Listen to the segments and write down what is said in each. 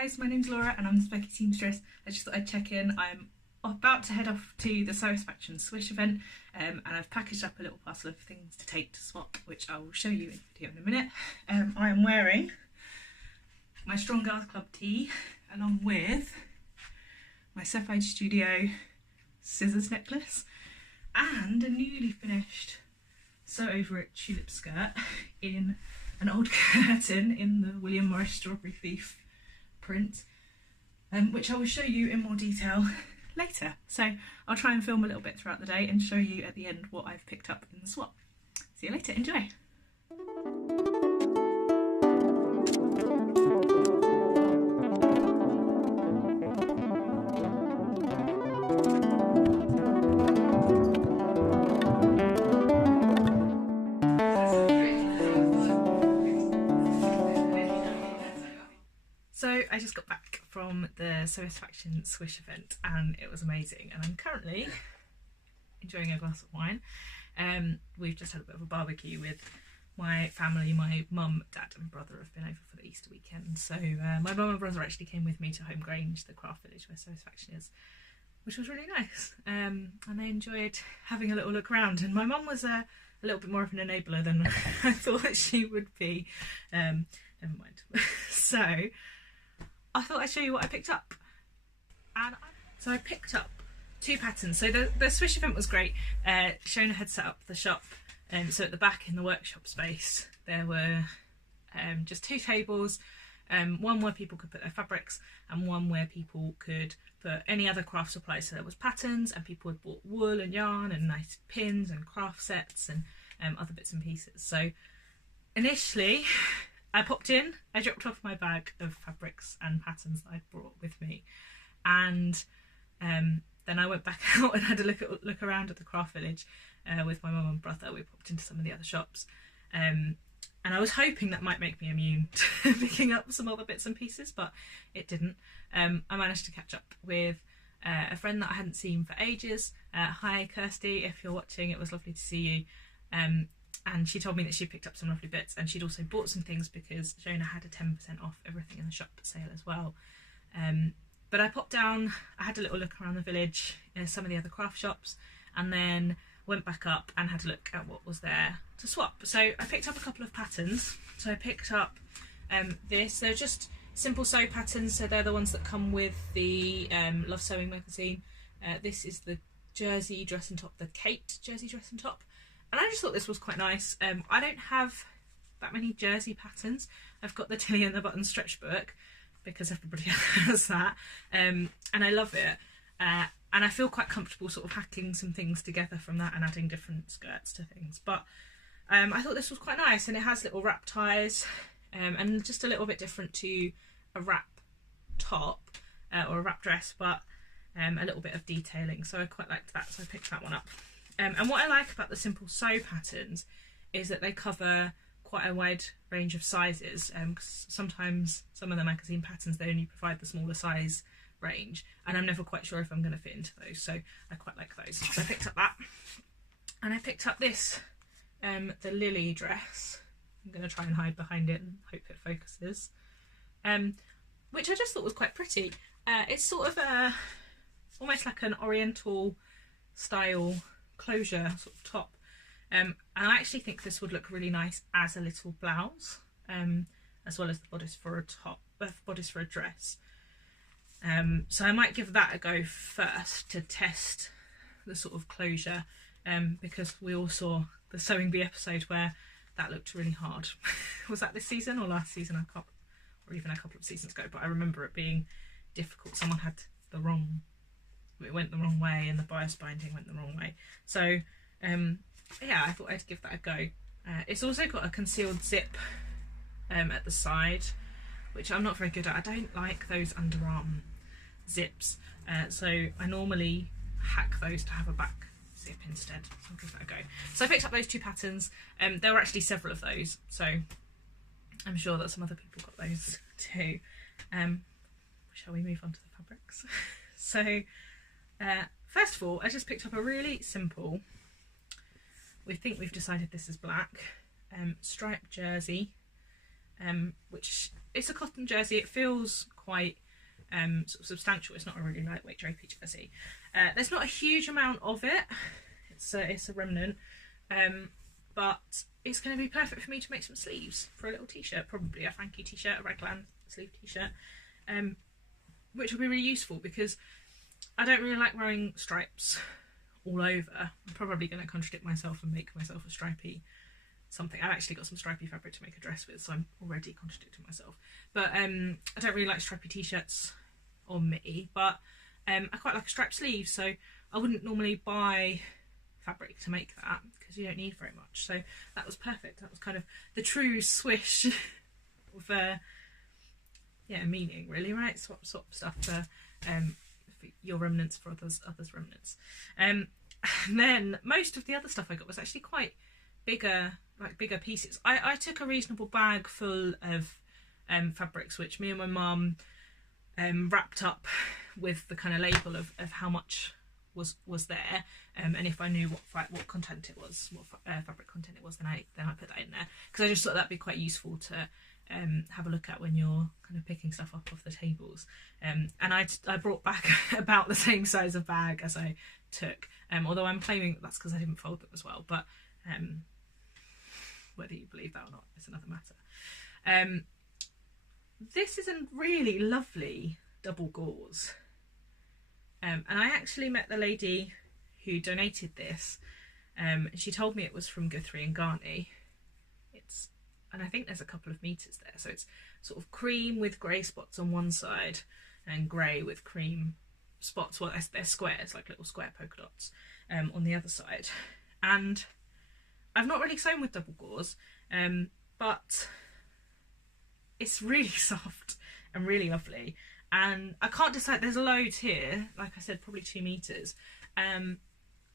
guys, my name's Laura and I'm the Spooky Seamstress. I just thought I'd check in. I'm about to head off to the Sewisfaction Swish event and I've packaged up a little parcel of things to take to swap, which I will show you in the video in a minute. I am wearing my Strong Girls Club tee along with my Sapphire Studio scissors necklace and a newly finished Sew Over It tulip skirt in an old curtain in the William Morris Strawberry Thief print, which I will show you in more detail later. So I'll try and film a little bit throughout the day and show you at the end what I've picked up in the swap. See you later, enjoy! So I just got back from the Sewisfaction Swish event and it was amazing, and I'm currently enjoying a glass of wine. We've just had a bit of a barbecue with my family. My mum, dad and brother have been over for the Easter weekend, so my mum and brother actually came with me to Home Grange, the craft village where Sewisfaction is, which was really nice, and they enjoyed having a little look around. And my mum was a little bit more of an enabler than I thought she would be. Never mind. So I thought I'd show you what I picked up. So I picked up two patterns. So the Swish event was great. Sheona had set up the shop, so at the back in the workshop space there were just two tables, one where people could put their fabrics and one where people could put any other craft supplies. So there was patterns, and people had bought wool and yarn and nice pins and craft sets and other bits and pieces. So initially I popped in, I dropped off my bag of fabrics and patterns that I'd brought with me, and then I went back out and had a look around at the craft village with my mum and brother. We popped into some of the other shops, and I was hoping that might make me immune to picking up some other bits and pieces, but it didn't. I managed to catch up with a friend that I hadn't seen for ages. Hi Kirsty, if you're watching, it was lovely to see you. And she told me that she picked up some lovely bits, and she'd also bought some things because Sheona had a 10% off everything in the shop sale as well. But I popped down, I had a little look around the village, some of the other craft shops, and then went back up and had a look at what was there to swap. So I picked up a couple of patterns. So I picked up this. They're just simple sew patterns, so they're the ones that come with the Love Sewing magazine. This is the jersey dress and top, the Kate jersey dress and top. And I just thought this was quite nice. I don't have that many jersey patterns. I've got the Tilly and the Button stretch book because everybody has that, and I love it. And I feel quite comfortable sort of hacking some things together from that and adding different skirts to things. But I thought this was quite nice, and it has little wrap ties, and just a little bit different to a wrap top or a wrap dress, but a little bit of detailing. So I quite liked that, so I picked that one up. And what I like about the simple sew patterns is that they cover quite a wide range of sizes, because sometimes some of the magazine patterns, they only provide the smaller size range, and I'm never quite sure if I'm going to fit into those, so I quite like those. So I picked up that, and I picked up this, the Lily dress. I'm going to try and hide behind it and hope it focuses, which I just thought was quite pretty. It's sort of almost like an oriental style closure sort of top, and I actually think this would look really nice as a little blouse, as well as the bodice for a top, bodice for a dress. So I might give that a go first to test the sort of closure, because we all saw the Sewing Bee episode where that looked really hard. Was that this season or last season? I can't, or even a couple of seasons ago, but I remember it being difficult. Someone had it went the wrong way, and the bias binding went the wrong way. So yeah, I thought I'd give that a go. It's also got a concealed zip at the side, which I'm not very good at. I don't like those underarm zips, so I normally hack those to have a back zip instead. So I'll give that a go. So I picked up those two patterns. There were actually several of those, so I'm sure that some other people got those too. Shall we move on to the fabrics? So first of all, I just picked up a really simple, we think we've decided this is black, striped jersey, which it's a cotton jersey. It feels quite sort of substantial. It's not a really lightweight drapey jersey. There's not a huge amount of it. It's a remnant, but it's going to be perfect for me to make some sleeves for a little t-shirt, probably a Frankie t-shirt, a raglan sleeve t-shirt, which will be really useful because I don't really like wearing stripes all over. I'm probably going to contradict myself and make myself a stripy something. I've actually got some stripy fabric to make a dress with, so I'm already contradicting myself. But I don't really like stripy t-shirts on me, but I quite like a striped sleeve, so I wouldn't normally buy fabric to make that because you don't need very much. So that was perfect. That was kind of the true Swish of meaning, really, right? Swap stuff for your remnants for others remnants. And then most of the other stuff I got was actually quite bigger pieces. I took a reasonable bag full of fabrics, which me and my mum wrapped up with the kind of label of how much was there, and if I knew what content it was, what fabric content it was, then I put that in there, because I just thought that'd be quite useful to have a look at when you're kind of picking stuff up off the tables. And I brought back about the same size of bag as I took, although I'm claiming that's because I didn't fold them as well, but whether you believe that or not is another matter. This is a really lovely double gauze, and I actually met the lady who donated this, and she told me it was from Guthrie and Garney. And I think there's a couple of meters there, so it's sort of cream with grey spots on one side and grey with cream spots, well they're squares, like little square polka dots, on the other side. And I've not really sewn with double gauze, but it's really soft and really lovely, and I can't decide. There's loads here, like I said, probably 2 meters, and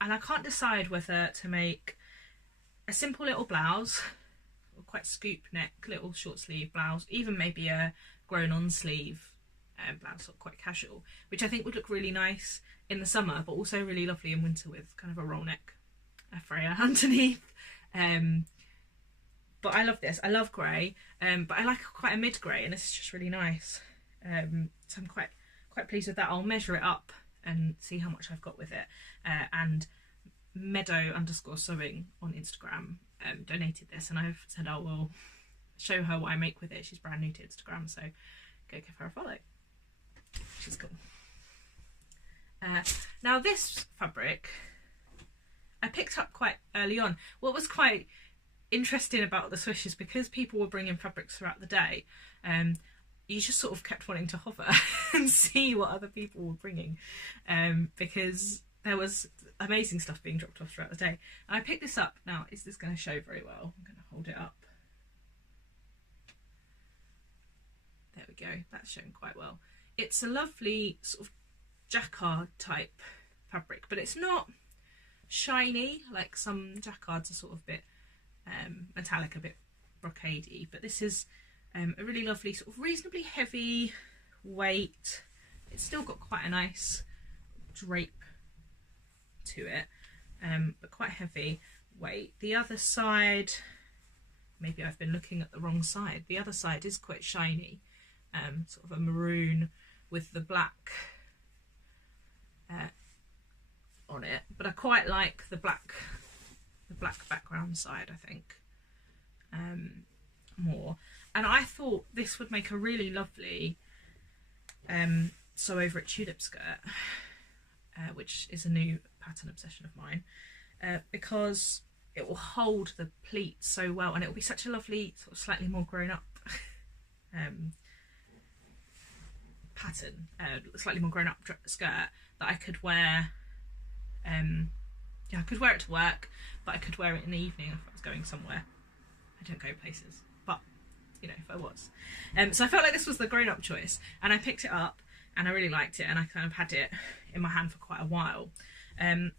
I can't decide whether to make a simple little blouse, or quite scoop neck, little short sleeve blouse, even maybe a grown on sleeve blouse, or quite casual, which I think would look really nice in the summer, but also really lovely in winter with kind of a roll neck, a Freya underneath. But I love this. I love grey, but I like quite a mid grey, and this is just really nice. So I'm quite pleased with that. I'll measure it up and see how much I've got with it. And meadow_sewing on Instagram donated this, and I've said I will show her what I make with it. She's brand new to Instagram, so go give her a follow. She's cool. Now this fabric I picked up quite early on. What was quite interesting about the Swish is because people were bringing fabrics throughout the day, you just sort of kept wanting to hover and see what other people were bringing, because there was amazing stuff being dropped off throughout the day. And I picked this up. Now, is this going to show very well? I'm going to hold it up. There we go. That's shown quite well. It's a lovely sort of jacquard type fabric, but it's not shiny like some jacquards are sort of a bit metallic, a bit brocadey, but this is a really lovely sort of reasonably heavy weight. It's still got quite a nice drape to it, but quite heavy weight. The other side, maybe I've been looking at the wrong side, the other side is quite shiny, sort of a maroon with the black on it, but I quite like the black background side, I think, more. And I thought this would make a really lovely sew over at tulip skirt, which is a new pattern obsession of mine, because it will hold the pleat so well, and it will be such a lovely sort of slightly more grown up pattern, slightly more grown up skirt that I could wear. Yeah, I could wear it to work, but I could wear it in the evening if I was going somewhere. I don't go places, but you know, if I was. So I felt like this was the grown-up choice, and I picked it up and I really liked it, and I kind of had it in my hand for quite a while. And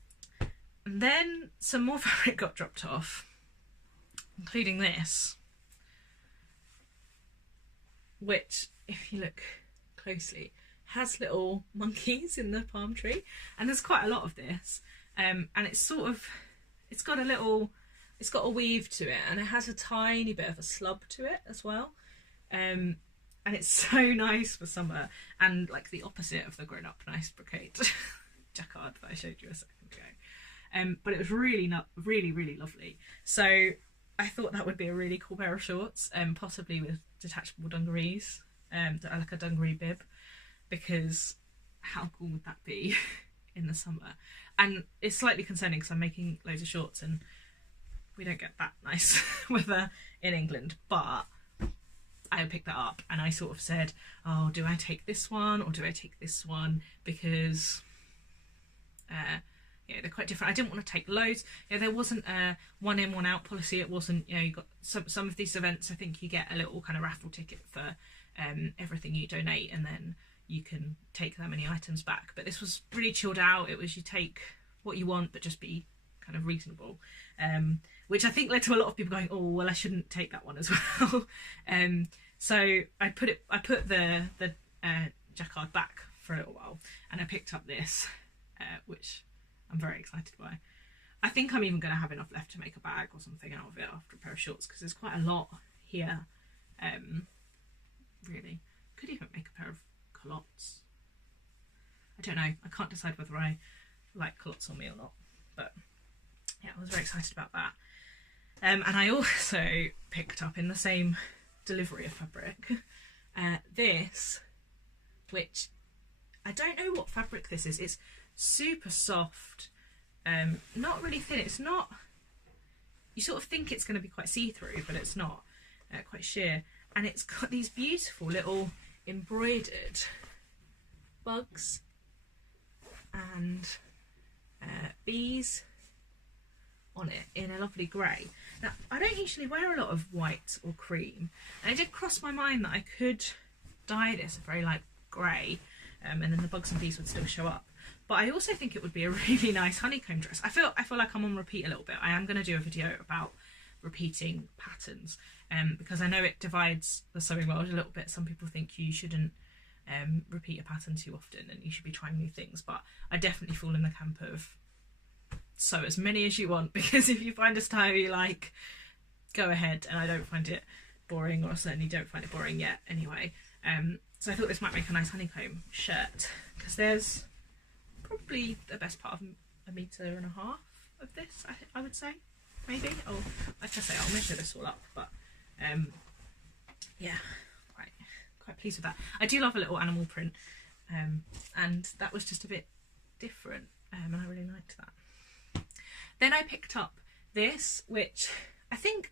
then some more fabric got dropped off, including this, which, if you look closely, has little monkeys in the palm tree, and there's quite a lot of this, and it's sort of, it's got a weave to it, and it has a tiny bit of a slub to it as well, and and it's so nice for summer, and like the opposite of the grown-up nice brocade jacquard that I showed you a second ago. But it was really really lovely. So I thought that would be a really cool pair of shorts, possibly with detachable dungarees, like a dungaree bib, because how cool would that be in the summer? And it's slightly concerning because I'm making loads of shorts and we don't get that nice weather in England, but I picked that up and I sort of said, oh, do I take this one or do I take this one? Because they're quite different. I didn't want to take loads. There wasn't a one in, one out policy. It wasn't, you got some of these events, I think you get a little kind of raffle ticket for everything you donate, and then you can take that many items back. But this was really chilled out. It was, you take what you want, but just be kind of reasonable. Which I think led to a lot of people going, oh, well, I shouldn't take that one as well. So I put the jacquard back for a little while, and I picked up this, which I'm very excited by. I think I'm even going to have enough left to make a bag or something out of it after a pair of shorts, because there's quite a lot here. Really, could even make a pair of culottes. I don't know. I can't decide whether I like culottes on me or not, but yeah, I was very excited about that. And I also picked up in the same delivery of fabric this, which I don't know what fabric this is. It's super soft, not really thin. It's not, you sort of think it's going to be quite see-through, but it's not, quite sheer. And it's got these beautiful little embroidered bugs and bees on it in a lovely grey. Now, I don't usually wear a lot of white or cream, and it did cross my mind that I could dye this a very light grey, and then the bugs and bees would still show up. But I also think it would be a really nice honeycomb dress. I feel like I'm on repeat a little bit. I am going to do a video about repeating patterns, because I know it divides the sewing world a little bit. Some people think you shouldn't repeat a pattern too often and you should be trying new things, but I definitely fall in the camp of sew as many as you want, because if you find a style you like, go ahead. And I don't find it boring, or certainly don't find it boring yet anyway. So I thought this might make a nice honeycomb shirt, because there's probably the best part of 1.5 meters of this, I would say, maybe. Oh, like I say, I'll measure this all up, but yeah, quite pleased with that. I do love a little animal print, and that was just a bit different, and I really liked that. Then I picked up this, which I think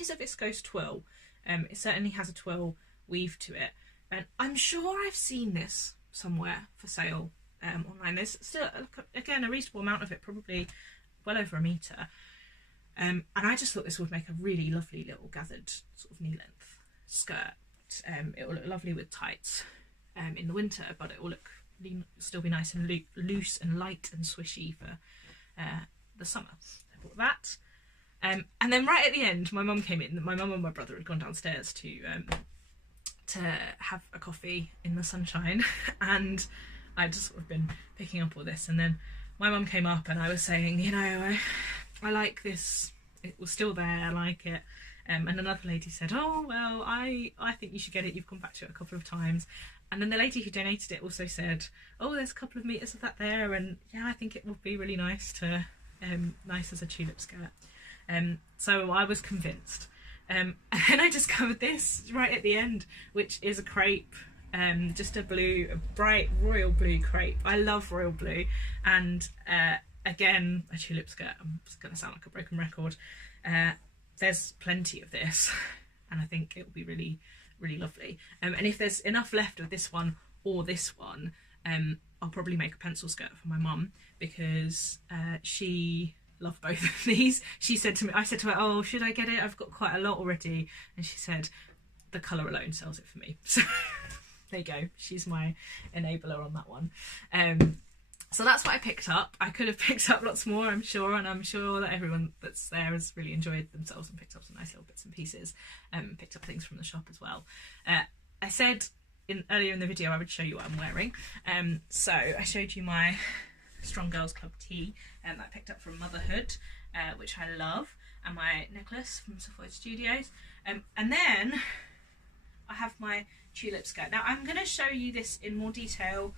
is a viscose twill. It certainly has a twill weave to it, and I'm sure I've seen this somewhere for sale online. There's still, again, a reasonable amount of it, probably well over 1 meter. And I just thought this would make a really lovely little gathered sort of knee length skirt. It will look lovely with tights in the winter, but it will still be nice and loose and light and swishy for the summer. I bought that. And then right at the end, my mum came in. My mum and my brother had gone downstairs to have a coffee in the sunshine, and I'd just sort of been picking up all this. And then my mum came up and I was saying, you know, I like this. It was still there. I like it. And another lady said, oh, well, I think you should get it. You've come back to it a couple of times. And then the lady who donated it also said, oh, there's a couple of meters of that there. And yeah, I think it would be really nice nice as a tulip skirt. So I was convinced. And then I discovered this right at the end, which is a crepe, just a bright royal blue crepe. I love royal blue. And again, a tulip skirt. I'm just going to sound like a broken record. There's plenty of this, and I think it will be really, really lovely. And if there's enough left of this one or this one, I'll probably make a pencil skirt for my mum, because she loved both of these. She said to me, I said to her, oh, should I get it? I've got quite a lot already. And she said, the colour alone sells it for me. So there you go. She's my enabler on that one. So that's what I picked up. I could have picked up lots more, I'm sure, and I'm sure that everyone that's there has really enjoyed themselves and picked up some nice little bits and pieces, picked up things from the shop as well. I said earlier in the video I would show you what I'm wearing. So I showed you my Strong Girls Club tee that I picked up from Motherhood, which I love, and my necklace from Sephora Studios. And then I have my tulip skirt. Now I'm going to show you this in more detail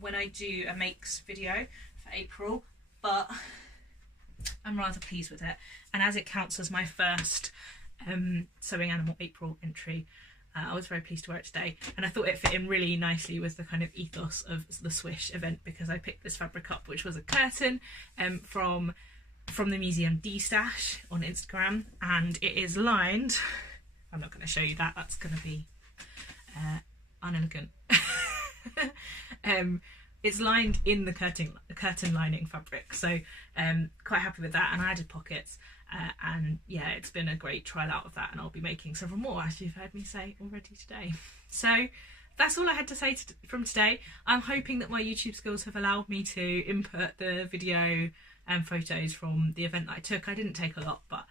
when I do a makes video for April, but I'm rather pleased with it, and as it counts as my first Sewing Animal April entry, I was very pleased to wear it today, and I thought it fit in really nicely with the kind of ethos of the Swish event, because I picked this fabric up, which was a curtain from the Museum D Stash on Instagram, and it is lined. I'm not going to show you that, that's going to be unelegant. It's lined in the curtain lining fabric, so quite happy with that, and I added pockets, and yeah, it's been a great trial out of that, and I'll be making several more, as you've heard me say already today. So that's all I had to say from today. I'm hoping that my YouTube skills have allowed me to input the video and photos from the event that I took. I didn't take a lot, but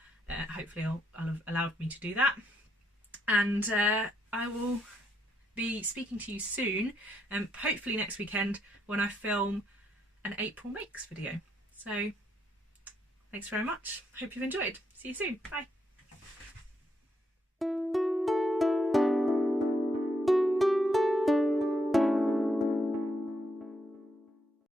hopefully I'll have allowed me to do that, and I will be speaking to you soon, hopefully next weekend, when I film an April makes video. So thanks very much, hope you've enjoyed. See you soon, bye.